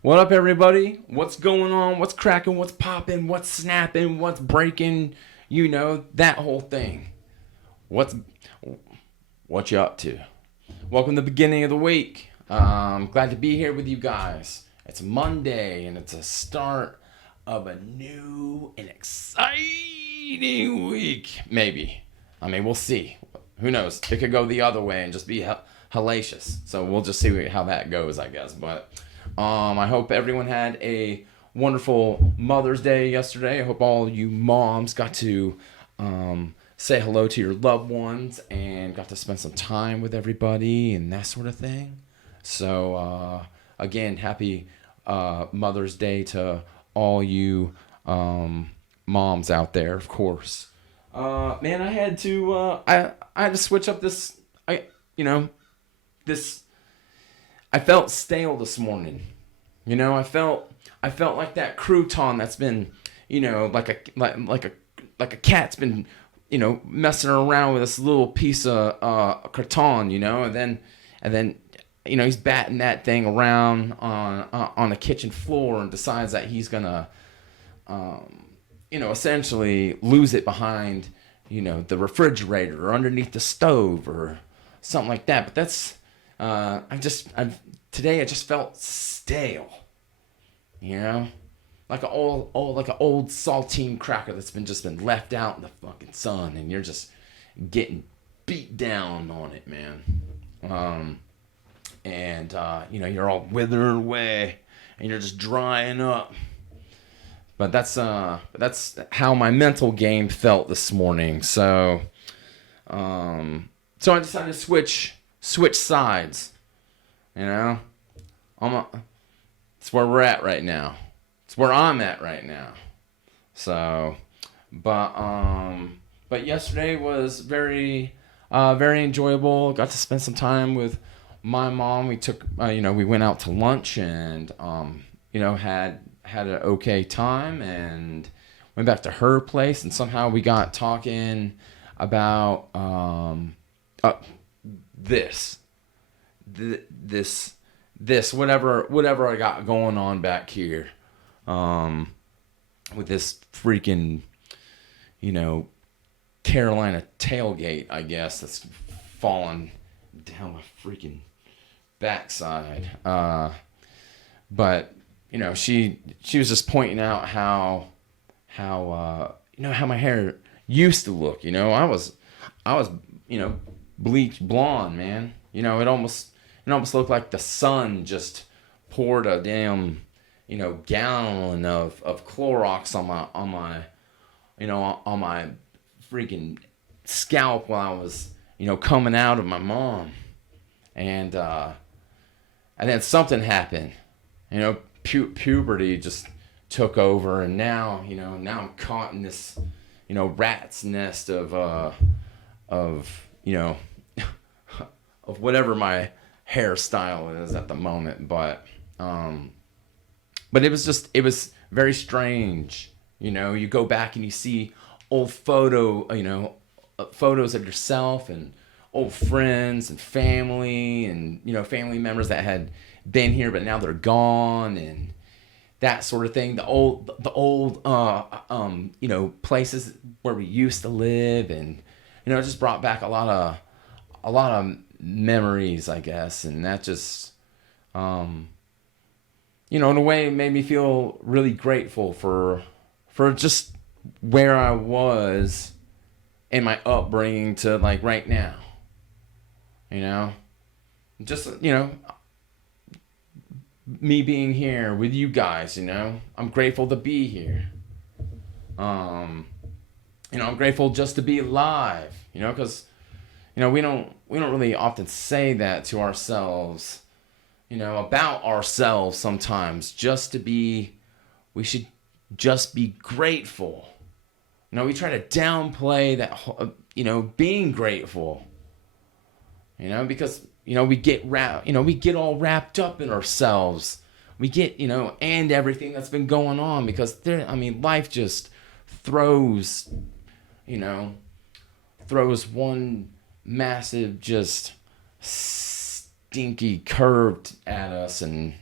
What up, everybody? What's going on? What's cracking? What's popping? What's snapping? What's breaking? You know, that whole thing. What's what you up to? Welcome to the beginning of the week. Glad to be here with you guys. It's Monday and it's a start of a new and exciting week. Maybe. I mean, we'll see. Who knows? It could go the other way and just be hellacious. So we'll just see how that goes, I guess. But I hope everyone had a wonderful Mother's Day yesterday. I hope all you moms got to say hello to your loved ones and got to spend some time with everybody and that sort of thing. So, again, happy Mother's Day to all you moms out there, of course. Man, I had to switch up this. I felt stale this morning. I felt like that crouton that's been, like a cat's been, messing around with this little piece of carton, and then he's batting that thing around on the kitchen floor and decides that he's gonna essentially lose it behind, the refrigerator or underneath the stove or something like that. But that's today I just felt stale, like an old saltine cracker that's been left out in the fucking sun, and you're just getting beat down on it, man. You're all withering away, and you're just drying up. But that's how my mental game felt this morning. So I decided to switch sides. It's where we're at right now. It's where I'm at right now. So, but yesterday was very enjoyable. Got to spend some time with my mom. We took we went out to lunch and had an okay time and went back to her place, and somehow we got talking about this whatever I got going on back here, with this freaking Carolina tailgate, I guess, that's falling down my freaking backside. But she was just pointing out how my hair used to look. I was bleached blonde, man. It almost looked like the sun just poured a damn gallon of Clorox on my freaking scalp while I was coming out of my mom, and then something happened. Puberty just took over, and now I'm caught in this rat's nest of of whatever my hairstyle is at the moment. But it was very strange. You go back and you see old photos of yourself and old friends and family and family members that had been here but now they're gone, and that sort of thing. The old places where we used to live, and it just brought back a lot of memories, I guess. And that just in a way it made me feel really grateful for just where I was in my upbringing to like right now. Just me being here with you guys. I'm grateful to be here. I'm grateful just to be alive. Because we don't really often say that to ourselves. About ourselves sometimes. We should just be grateful. We try to downplay that. Being grateful. Because we get all wrapped up in ourselves. We get and everything that's been going on, because life just throws one massive just stinky curve at us, and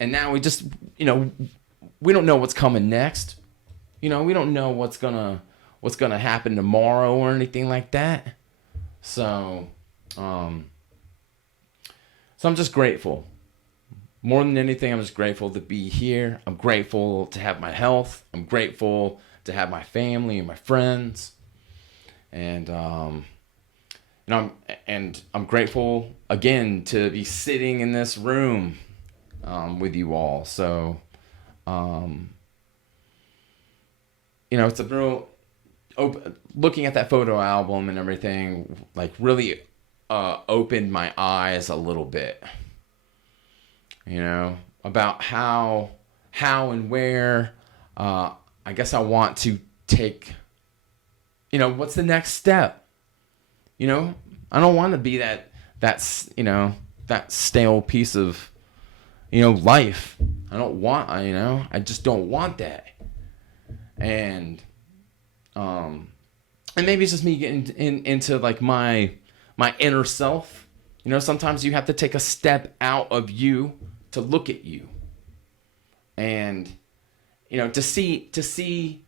and now we just, we don't know what's coming next. We don't know what's gonna happen tomorrow or anything like that. So, so I'm just grateful. More than anything, I'm just grateful to be here. I'm grateful to have my health. I'm grateful to have my family and my friends. And I'm grateful again to be sitting in this room with you all. So, it's a real looking at that photo album and everything, like really opened my eyes a little bit. About how and where I guess I want to take. What's the next step? I don't want to be that stale piece of life. I don't want I just don't want that. And maybe it's just me getting into like my inner self. Sometimes you have to take a step out of you to look at you, and to see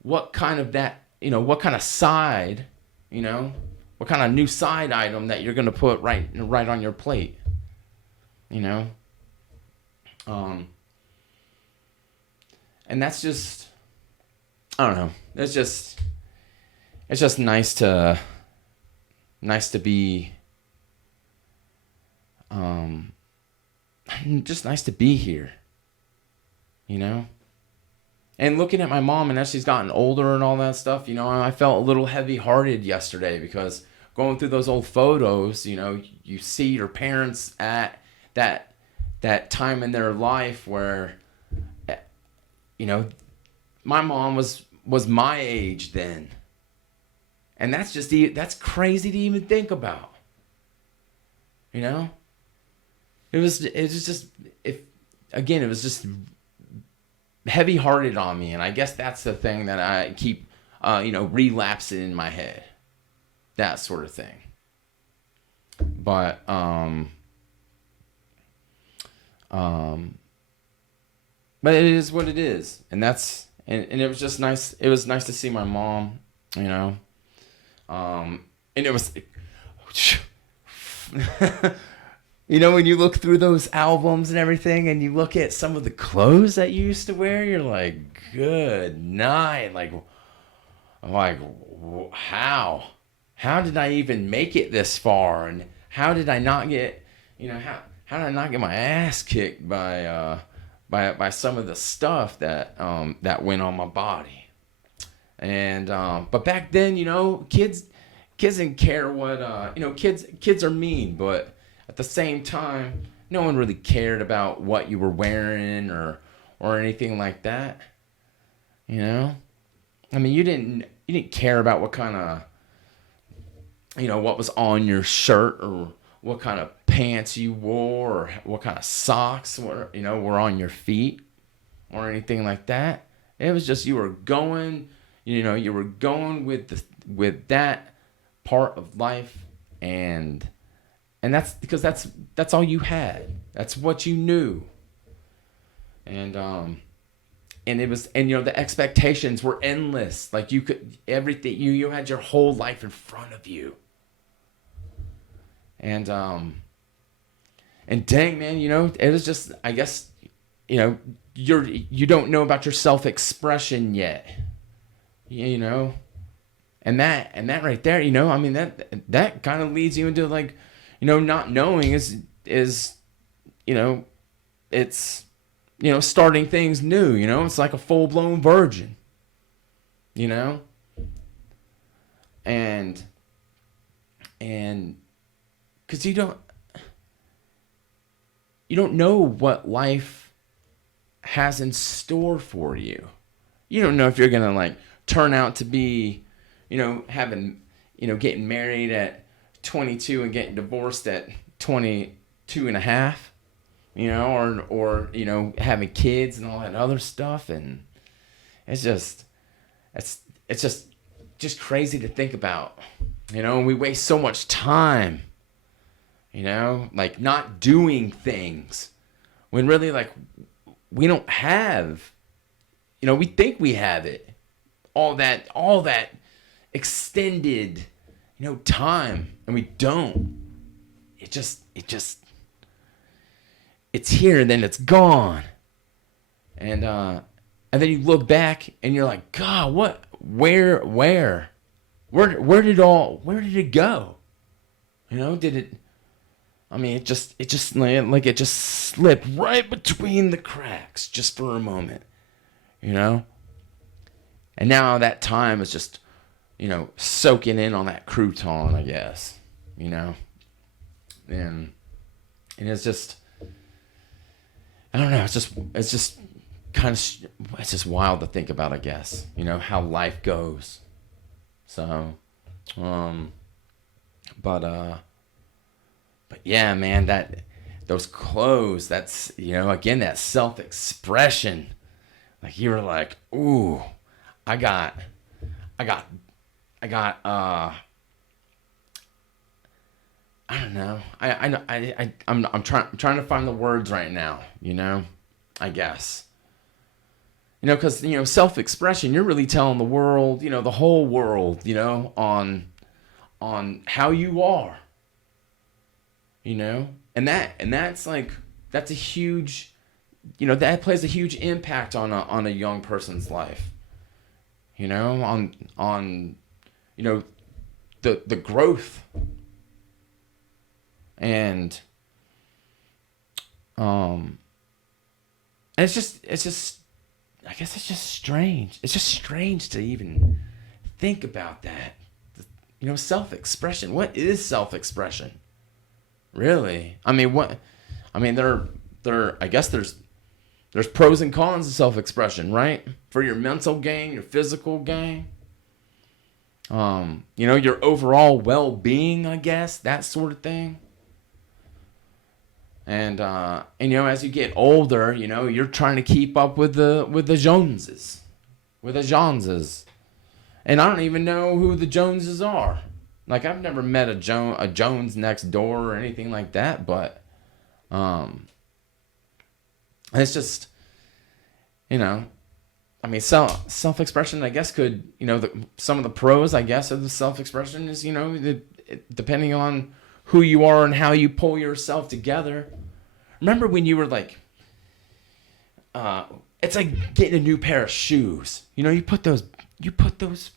what kind of that what kind of side, what kind of new side item that you're gonna put right on your plate, and that's just, I don't know. It's just nice to be, just nice to be here, And looking at my mom, and as she's gotten older and all that stuff, I felt a little heavy-hearted yesterday because going through those old photos, you see your parents at that time in their life where, my mom was my age then. And that's crazy to even think about. It was just heavy-hearted on me, and I guess that's the thing that I keep relapsing in my head, that sort of thing. But but it is what it is, and that's and it was just nice. It was nice to see my mom, and it was. When you look through those albums and everything, and you look at some of the clothes that you used to wear, you're like, good night. I'm like, how did I even make it this far? And how did I not get, how did I not get my ass kicked by some of the stuff that went on my body? And, but back then, kids didn't care what, kids are mean, but at the same time, no one really cared about what you were wearing or anything like that. I mean, you didn't care about what kind of, what was on your shirt or what kind of pants you wore or what kind of socks were on your feet or anything like that. It was just you were going with that part of life, and that's because that's all you had. That's what you knew. And it was, and the expectations were endless. Like you could, everything, you had your whole life in front of you. And dang, man, it was just, I guess, you don't know about your self-expression yet. And that right there, I mean, that kind of leads you into like, not knowing is it's, starting things new, it's like a full-blown virgin, and because you don't know what life has in store for you. You don't know if you're gonna like turn out to be, having, getting married at 22 and getting divorced at 22 and a half, or having kids and all that other stuff. And it's just crazy to think about, and we waste so much time, like not doing things when really, like, we don't have, we think we have it, all that extended, time, and we don't. It's here and then it's gone. And then you look back and you're like, God, what, where did it go? Did it, it just like it just slipped right between the cracks just for a moment, And now that time is just, soaking in on that crouton, I guess, and it's just, I don't know, it's just kind of, it's just wild to think about, I guess, how life goes. So, but yeah, man, those clothes, that's, again, that self-expression, like you were like, ooh, I got, I don't know. I'm trying to find the words right now, I guess. Because, self-expression, you're really telling the world, the whole world, on how you are, and that's like, that's a huge, that plays a huge impact on a young person's life, on the growth. And it's just I guess it's just strange. It's just strange to even think about that. Self-expression. What is self-expression? Really? There I guess there's pros and cons of self-expression, right? For your mental gain, your physical gain. Your overall well-being, I guess, that sort of thing. And as you get older, you're trying to keep up with the Joneses, and I don't even know who the Joneses are. Like, I've never met a Jones next door or anything like that, but it's just, self-expression, I guess, could, some of the pros, I guess, of the self-expression is, depending on who you are and how you pull yourself together. Remember when you were like, it's like getting a new pair of shoes. You put those, those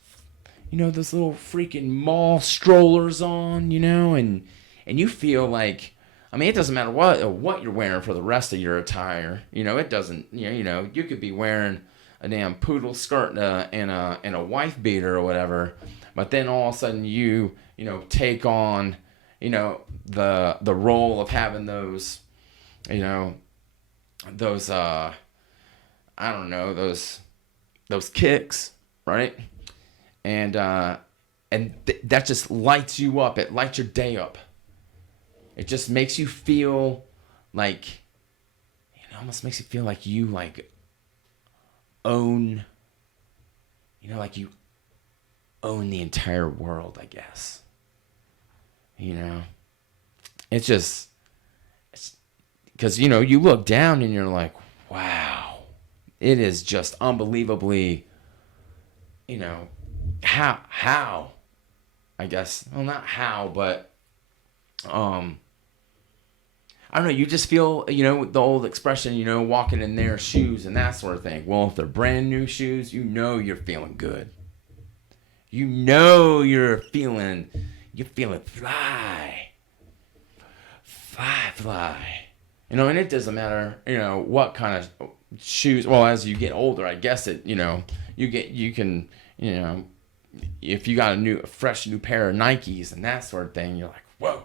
little freaking mall strollers on, and you feel like, it doesn't matter what you're wearing for the rest of your attire. It doesn't, you could be wearing a damn poodle skirt and a wife beater or whatever, but then all of a sudden you take on, the role of having those, those I don't know, those kicks, right? And that just lights you up. It lights your day up. It just makes you feel like, almost makes you feel like you like own, like you own the entire world, I guess. It's just, because, you look down and you're like, wow, it is just unbelievably, how, I guess, well, not how, but, I don't know, you just feel, the old expression, walking in their shoes and that sort of thing. Well, if they're brand new shoes, you're feeling good. You're feeling fly. And it doesn't matter, what kind of shoes. Well, as you get older, I guess it, you can, if you got a fresh new pair of Nikes and that sort of thing, you're like, whoa.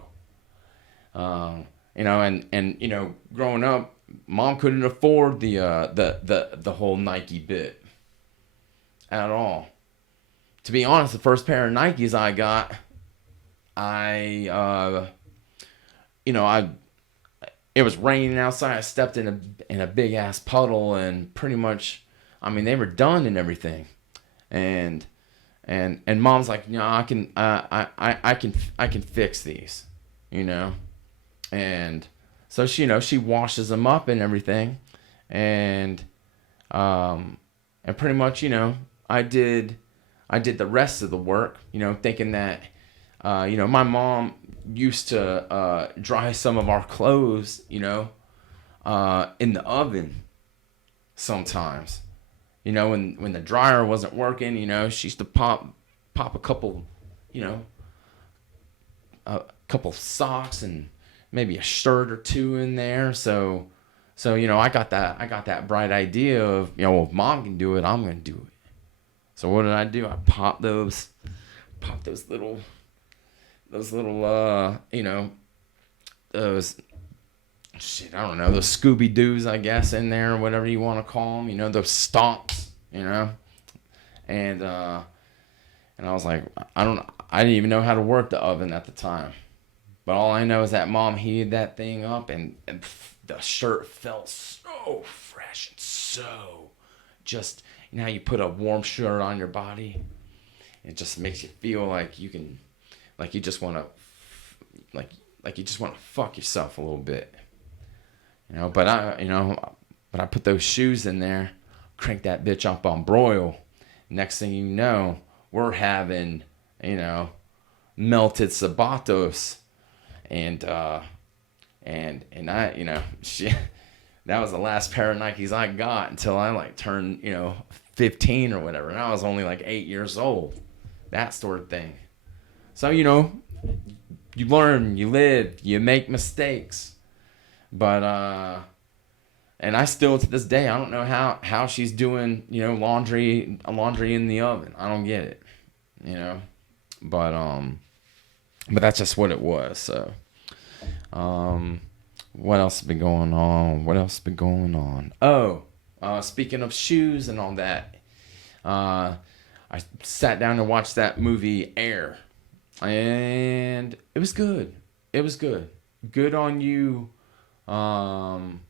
And growing up, Mom couldn't afford the whole Nike bit at all. To be honest, the first pair of Nikes I got, it was raining outside. I stepped in a big ass puddle, and pretty much, they were done and everything, and Mom's like, no, I can fix these, and So she washes them up and everything, and and pretty much I did the rest of the work, thinking that my mom used to dry some of our clothes, in the oven sometimes. When the dryer wasn't working, she used to pop a couple, a couple socks and maybe a shirt or two in there. So I got that bright idea of, well, if mom can do it, I'm gonna do it. So what did I do? I popped those little those shit, I don't know, those Scooby-Doos, I guess, in there, or whatever you want to call them, those stomps, and I was like, I didn't even know how to work the oven at the time, but all I know is that mom heated that thing up, and the shirt felt so fresh and so just, how you put a warm shirt on your body, it just makes you feel like you can, like you just want to, like you just want to fuck yourself a little bit. But I put those shoes in there, crank that bitch up on broil. Next thing you know, we're having, melted sabatos, and I, that was the last pair of Nikes I got until I turned, 15 or whatever, and I was only 8 years old, that sort of thing. So, you learn, you live, you make mistakes. But and I still, to this day, I don't know how she's doing, laundry in the oven. I don't get it, but that's just what it was. So what else has been going on? Oh, speaking of shoes and all that, I sat down to watch that movie Air, and it was good. Good on you. Ben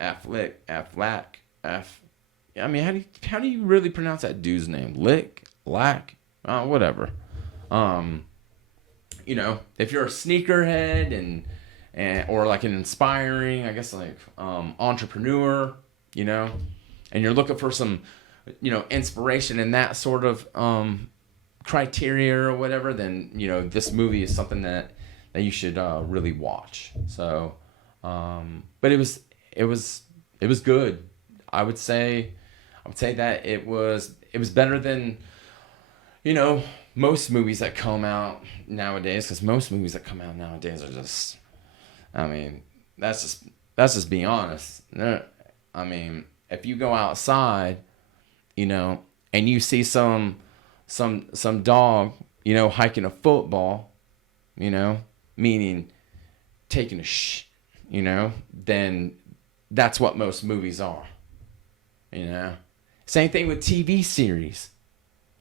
Affleck. I mean, how do you really pronounce that dude's name? Whatever. If you're a sneakerhead and or an inspiring, I guess entrepreneur, and you're looking for some, inspiration in that sort of criteria or whatever, then this movie is something that you should really watch. So, but it was good. I would say that it was better than most movies that come out nowadays. Because most movies that come out nowadays are just, I mean, that's just being honest. I mean, if you go outside, and you see some dog, hiking a football, meaning taking a then that's what most movies are. Same thing with TV series.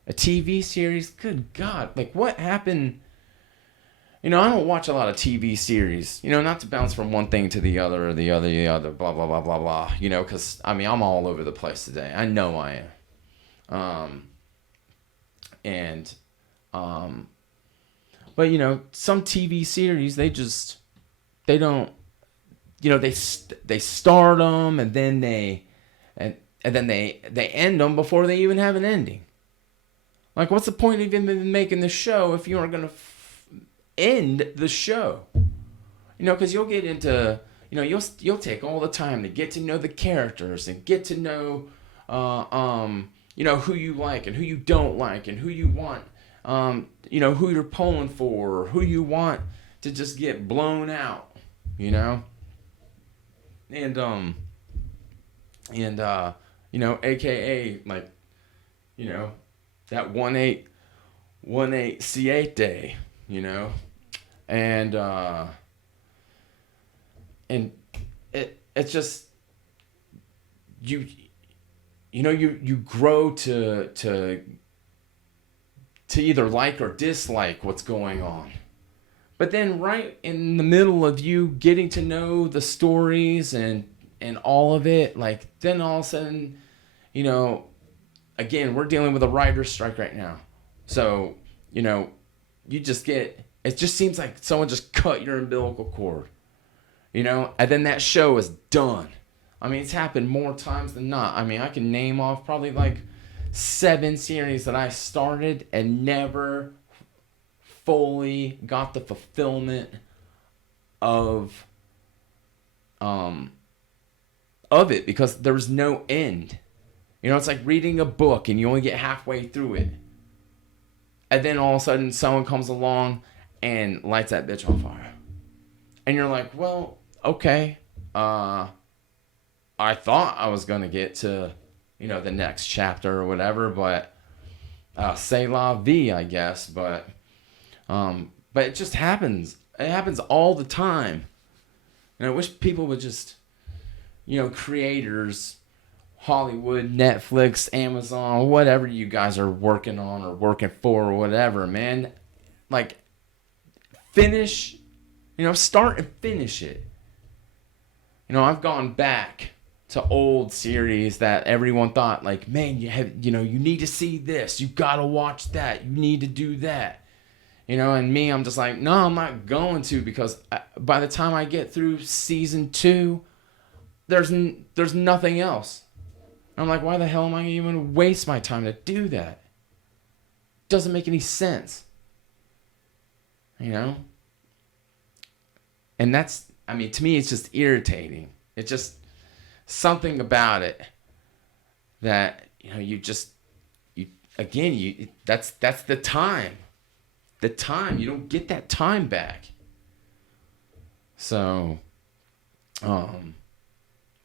A TV series, good God, what happened? I don't watch a lot of TV series, not to bounce from one thing to the other, or the other, blah, blah, blah, blah, blah, because, I'm all over the place today. I know I am. But, some TV series, they don't, they start them, and then they end them before they even have an ending. What's the point of even making the show if you aren't going to end the show? Because you'll get into, you'll take all the time to get to know the characters and get to know, who you like and who you don't like and who you want, who you're pulling for, or who you want to just get blown out, and AKA that 1818 and it's just you grow to either like or dislike what's going on. But then right in the middle of you getting to know the stories and all of it, then all of a sudden, again, we're dealing with a writer's strike right now. So, you just get It just seems like someone just cut your umbilical cord, and then that show is done. I mean, it's happened more times than not. I mean, I can name off probably like 7 series that I started and never fully got the fulfillment of it, because there was no end. It's like reading a book and you only get halfway through it. And then all of a sudden someone comes along and lights that bitch on fire. And you're like, well, okay. I thought I was going to get to, the next chapter or whatever, but c'est la vie, I guess. But it just happens. It happens all the time. And I wish people would just, creators, Hollywood, Netflix, Amazon, whatever you guys are working on or working for or whatever, man. Like, finish, start and finish it. I've gone back to old series that everyone thought, like, man, you need to see this. You got to watch that. You need to do that. And me, I'm just like, no, I'm not going to, because by the time I get through season 2, there's nothing else. I'm like, why the hell am I even going to waste my time to do that? Doesn't make any sense. And that's, to me, it's just irritating. It's just something about it that, that's the time. The time. You don't get that time back. So,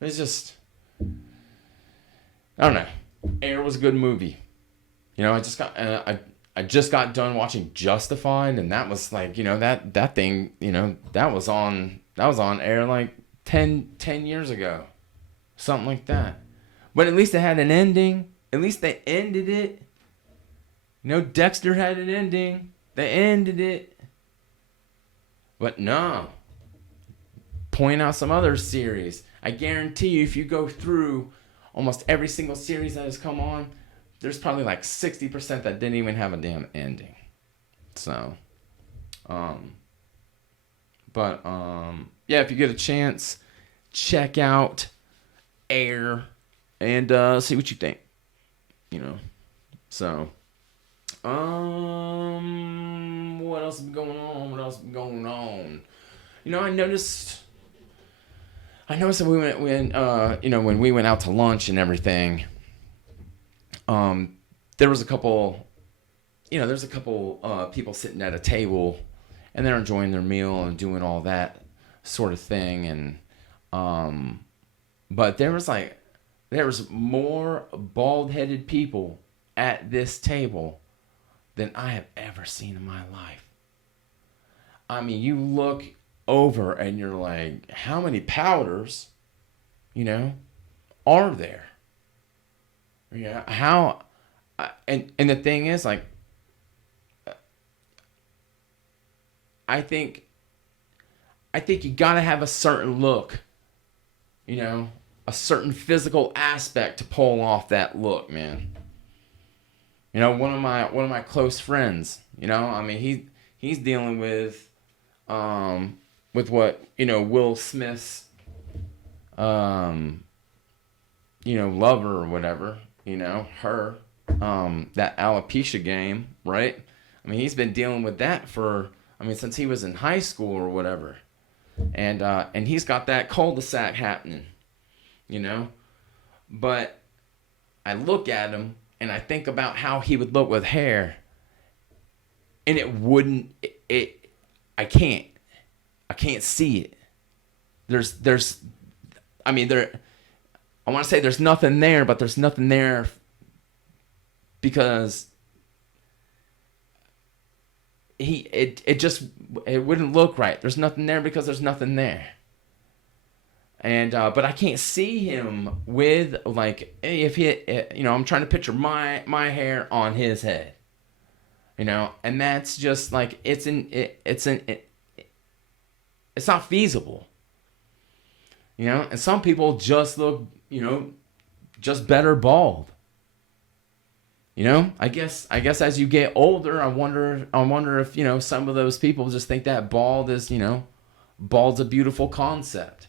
it's just, I don't know. Air was a good movie. I just got done watching Justified, and that was like, that thing, that was on air like 10 years ago. Something like that. But at least it had an ending. At least they ended it. Dexter had an ending. They ended it. But no. Point out some other series. I guarantee you, if you go through almost every single series that has come on, there's probably like 60% that didn't even have a damn ending. So, yeah, if you get a chance, check out Air and see what you think. So, what else is going on? I noticed that we went when we went out to lunch and everything. There was a couple people sitting at a table, and they're enjoying their meal and doing all that sort of thing, and but there was more bald-headed people at this table than I have ever seen in my life. You look over and you're like, how many powders, are there? Yeah, how, and the thing is, like, I think you gotta have a certain look, a certain physical aspect to pull off that look, man. One of my close friends, he's dealing with what, Will Smith's, lover or whatever, her, that alopecia game, right? He's been dealing with that for, since he was in high school or whatever. And he's got that cul-de-sac happening, But I look at him and I think about how he would look with hair, and it wouldn't, I can't see it. I want to say there's nothing there, but there's nothing there because it wouldn't look right. There's nothing there because there's nothing there. And but I can't see him with, like, if he, I'm trying to picture my hair on his head, and that's just like it's not feasible, And some people just look, just better bald. I guess as you get older, I wonder if, some of those people just think that bald's a beautiful concept.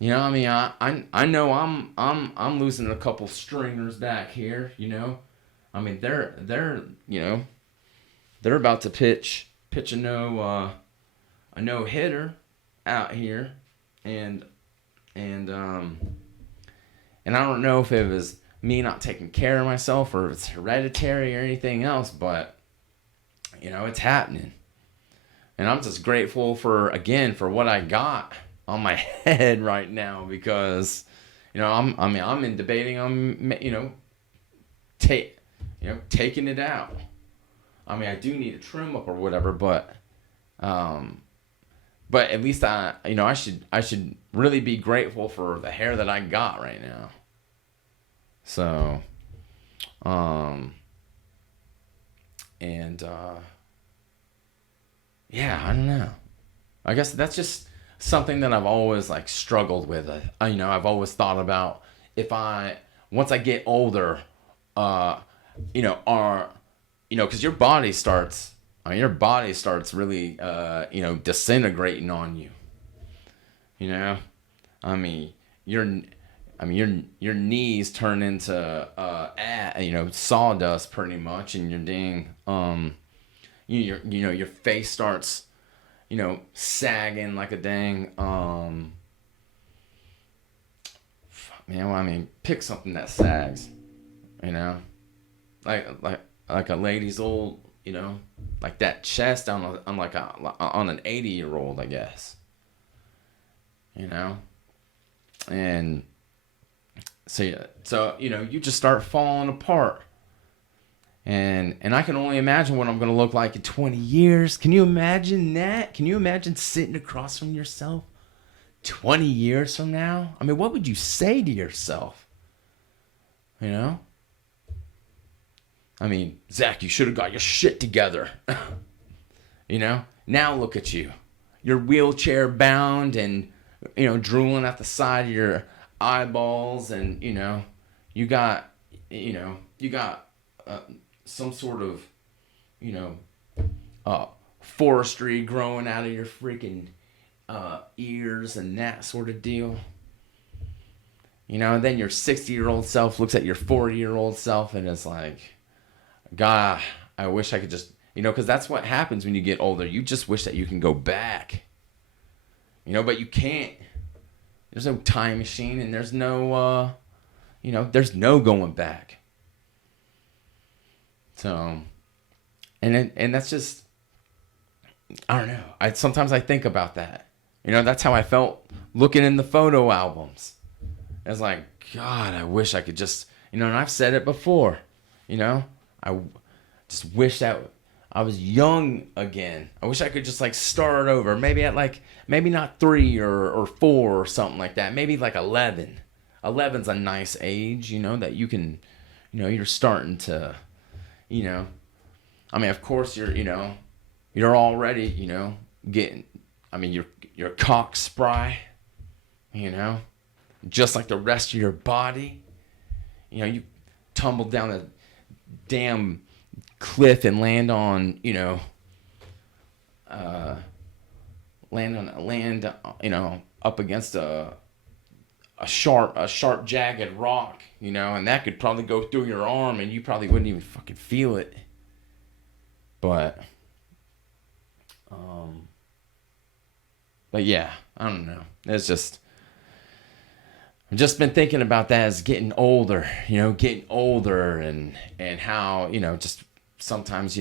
I mean, I know I'm losing a couple stringers back here. I mean, they're about to pitch a no hitter out here, and and um and I don't know if it was me not taking care of myself or if it's hereditary or anything else, but it's happening, and I'm just grateful for what I got on my head right now, because I'm in debating on take taking it out. I mean, I do need a trim up or whatever, um, but at least I should really be grateful for the hair that I got right now. So, um, and yeah, I don't know. I guess that's just something that I've always like struggled with. I've always thought about, if I once I get older, uh, are because your body starts really disintegrating on you. You know, I mean your your knees turn into sawdust pretty much, and your face starts sagging like a dang man. Well, I mean, pick something that sags, you know, like a lady's old, like that chest on an 80-year-old, I guess, and so you just start falling apart. And I can only imagine what I'm going to look like in 20 years. Can you imagine that? Can you imagine sitting across from yourself 20 years from now? I mean, what would you say to yourself? I mean, Zach, you should have got your shit together. Now look at you. You're wheelchair bound and, drooling at the side of your eyeballs, and, you got, some sort of, forestry growing out of your freaking ears and that sort of deal. And then your 60-year-old self looks at your 40-year-old self and is like, God, I wish I could just, because that's what happens when you get older. You just wish that you can go back, but you can't. There's no time machine, and there's no, there's no going back. So, and that's just, I don't know. Sometimes I think about that. That's how I felt looking in the photo albums. It's like, God, I wish I could just, and I've said it before, I just wish that I was young again. I wish I could just like start over. Maybe at maybe not 3 or 4 or something like that. Maybe like 11. 11's a nice age, that you can, you're starting to, I mean, of course you're already, getting, I mean, you're cock spry, just like the rest of your body. You tumble down a damn cliff and land up against a sharp jagged rock, and that could probably go through your arm and you probably wouldn't even fucking feel it. But yeah, I don't know. It's just, I've just been thinking about that as getting older, and how, just sometimes,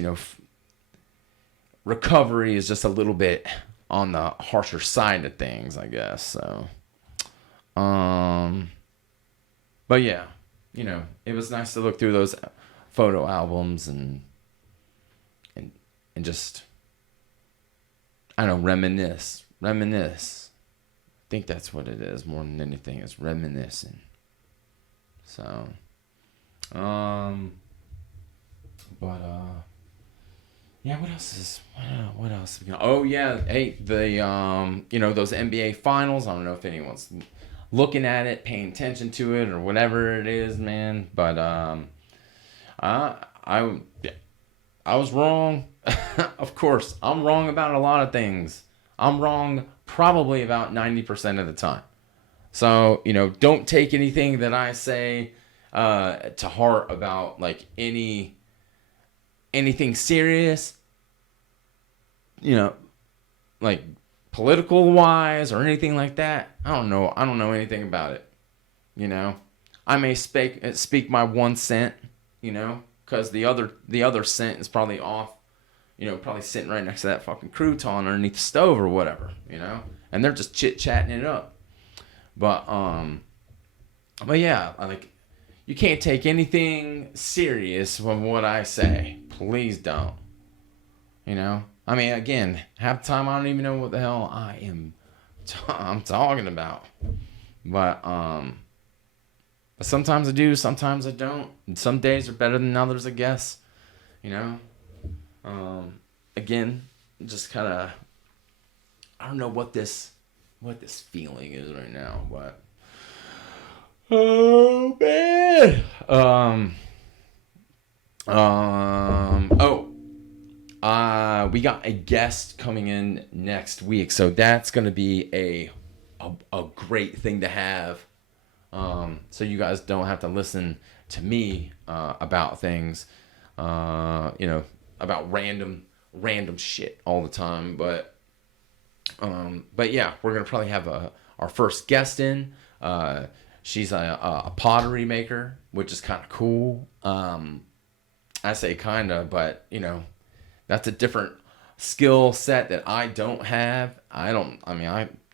recovery is just a little bit on the harsher side of things, I guess. So, but yeah, it was nice to look through those photo albums and just, I don't know, reminisce. I think that's what it is more than anything, is reminiscing. So, yeah, what else? Oh yeah, hey, the those NBA finals. I don't know if anyone's looking at it, paying attention to it, or whatever it is, man. But I I was wrong. Of course, I'm wrong about a lot of things. I'm wrong probably about 90% of the time. So, don't take anything that I say to heart about like anything serious, you know, like political wise or anything like that. I don't know. I don't know anything about it. You know, I may speak my 1 cent. Because the other cent is probably off. Probably sitting right next to that fucking crouton underneath the stove or whatever. And they're just chit chatting it up. But yeah, like you can't take anything serious from what I say. Please don't. I mean, again, half the time I don't even know what the hell I'm talking about. But sometimes I do, sometimes I don't. And some days are better than others, I guess. Again, just kind of, I don't know what this feeling is right now, but oh man. We got a guest coming in next week, so that's gonna be a great thing to have. So you guys don't have to listen to me about things, about random shit all the time. But yeah, we're gonna probably have our first guest in. She's a pottery maker, which is kind of cool. I say kind of, but that's a different skill set that I don't have. I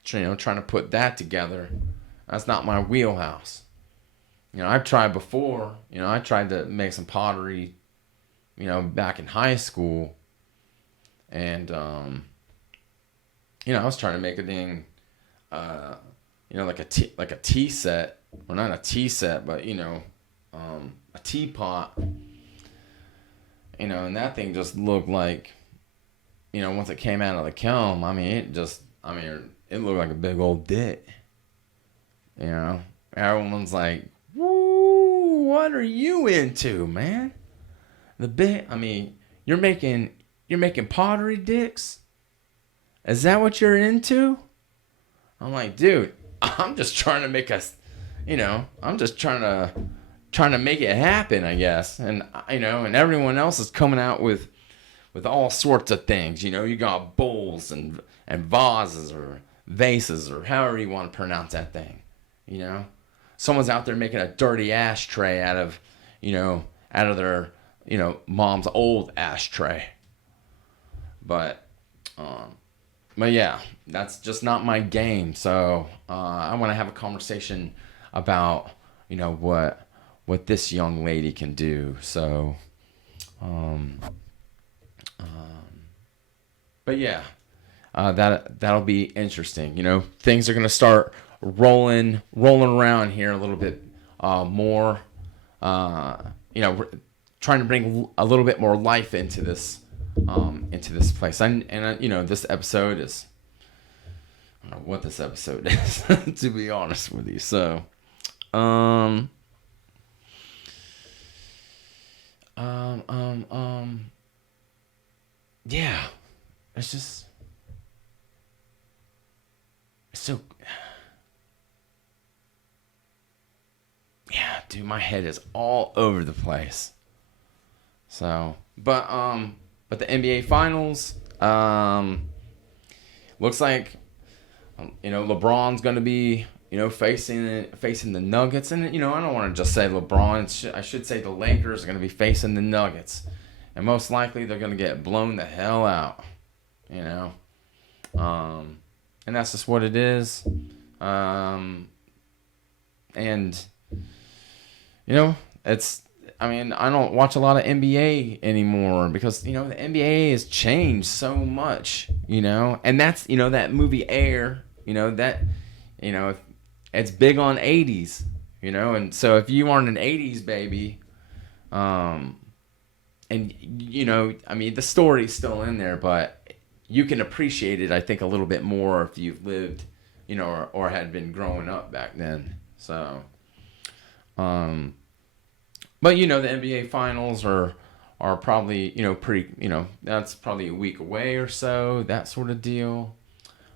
trying to put that together. That's not my wheelhouse. I've tried before. I tried to make some pottery, back in high school. And, I was trying to make a thing, like a tea set. Well, not a tea set, but, a teapot. And that thing just looked like, once it came out of the kiln, it looked like a big old dick. Everyone's like, "Woo, what are you into, man? You're making pottery dicks? Is that what you're into?" I'm like, dude, I'm just trying to make I'm just trying to make it happen, I guess. And and everyone else is coming out with all sorts of things. You got bowls and vases or vases or however you want to pronounce that thing. Someone's out there making a dirty ashtray out of their, mom's old ashtray. But yeah, that's just not my game. So I want to have a conversation about, what this young lady can do. So, but yeah, that'll be interesting. Things are gonna start rolling around here a little bit more. We're trying to bring a little bit more life into this place. And this episode is, I don't know what this episode is, to be honest with you. So, yeah, it's so. Yeah, dude, my head is all over the place. So, but the NBA Finals, looks like, LeBron's gonna be, facing the Nuggets, and I don't want to just say LeBron. I should say the Lakers are gonna be facing the Nuggets, and most likely they're gonna get blown the hell out, and that's just what it is, and. It's, I don't watch a lot of NBA anymore because, the NBA has changed so much, and that's, that movie Air, it's big on 80s, and so if you aren't an 80s baby, and, the story's still in there, but you can appreciate it, I think, a little bit more if you've lived, or had been growing up back then, so, But the NBA finals are probably pretty that's probably a week away or so, that sort of deal.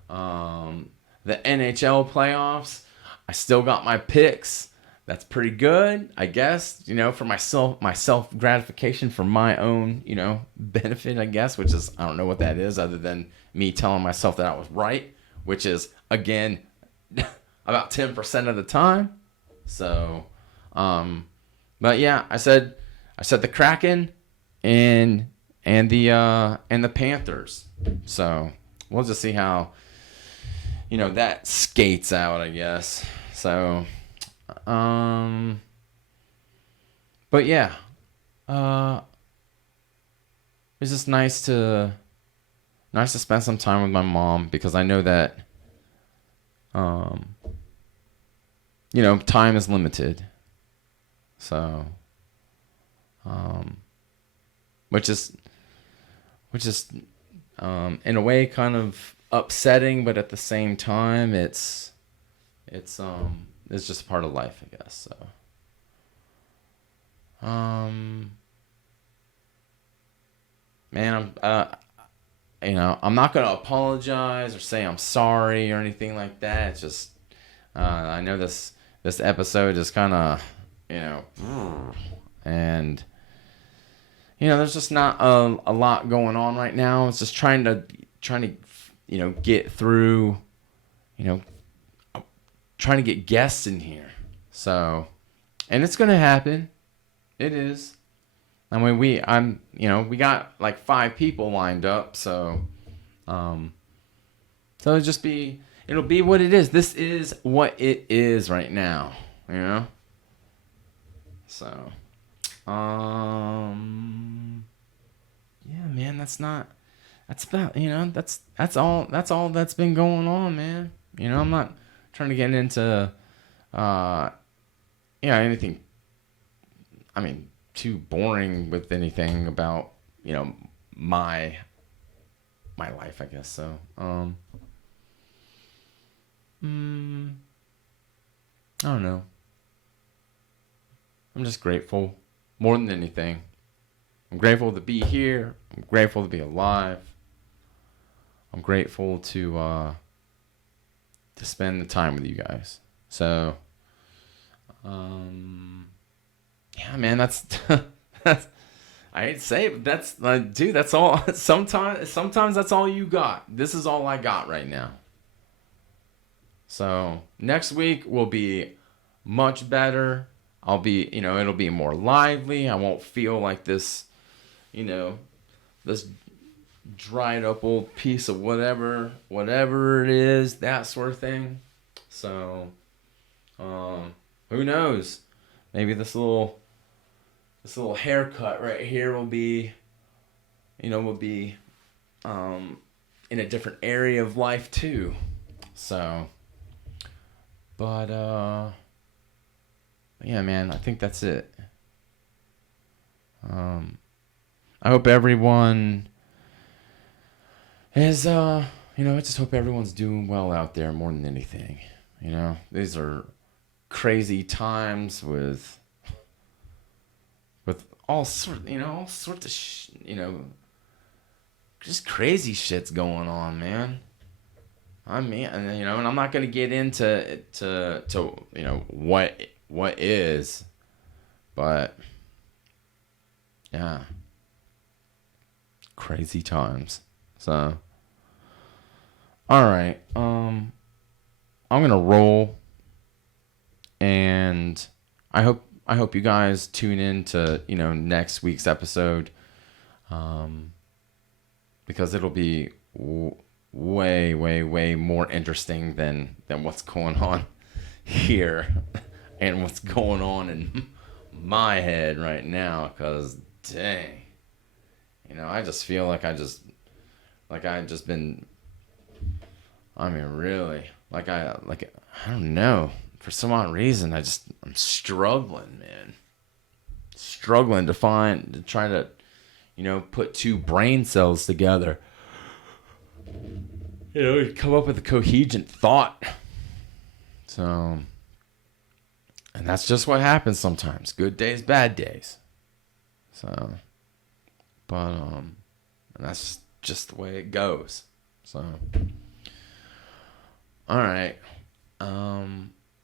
The NHL playoffs, I still got my picks. That's pretty good, I guess, for my self gratification, for my own, benefit, I guess, which is, I don't know what that is other than me telling myself that I was right, which is, again, about 10% of the time. So, but yeah, I said the Kraken and the Panthers. So we'll just see how that skates out, I guess. So, but yeah, it's just nice to spend some time with my mom, because I know that time is limited. So, which is in a way kind of upsetting, but at the same time it's just part of life, I guess. So, man, I'm not gonna apologize or say I'm sorry or anything like that. It's just I know this episode is kind of and there's just not a lot going on right now. It's just trying to get through, trying to get guests in here. So, and it's gonna happen. It is. I mean, we got like 5 people lined up. So, it'll be what it is. This is what it is right now. So, yeah, man, that's about, that's all that's been going on, man. I'm not trying to get into, anything, I mean, too boring with anything about, my life, I guess. So, I don't know. I'm just grateful more than anything. I'm grateful to be here. I'm grateful to be alive. I'm grateful to spend the time with you guys. So, yeah, man, that's I hate to say it, but that's dude, that's all. Sometimes that's all you got. This is all I got right now. So next week will be much better. I'll be, it'll be more lively. I won't feel like this, this dried up old piece of whatever it is, that sort of thing. So, who knows? Maybe this little haircut right here will be, in a different area of life too. So, but, yeah, man, I think that's it. I hope everyone is, I just hope everyone's doing well out there more than anything. These are crazy times with all sorts of, just crazy shit's going on, man. I mean, and I'm not gonna get into what is, but yeah, crazy times. So, all right, I'm gonna roll, and I hope you guys tune in to next week's episode, because it'll be way more interesting than what's going on here and what's going on in my head right now. Because dang, I just feel like I've just been, I mean, really, I don't know, for some odd reason I'm struggling, man. Struggling to try to put 2 brain cells together. Come up with a coherent thought. So, and And that's just what happens sometimes. Good days, bad days. So, but and that's just the way it goes. So, all right. I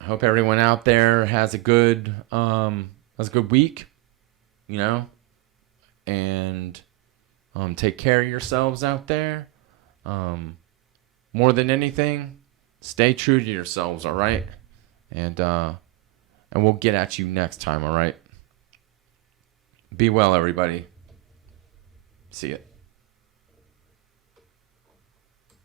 hope everyone out there has a good week, you know, and take care of yourselves out there. More than anything, stay true to yourselves, all right? And we'll get at you next time, all right? Be well, everybody. See ya.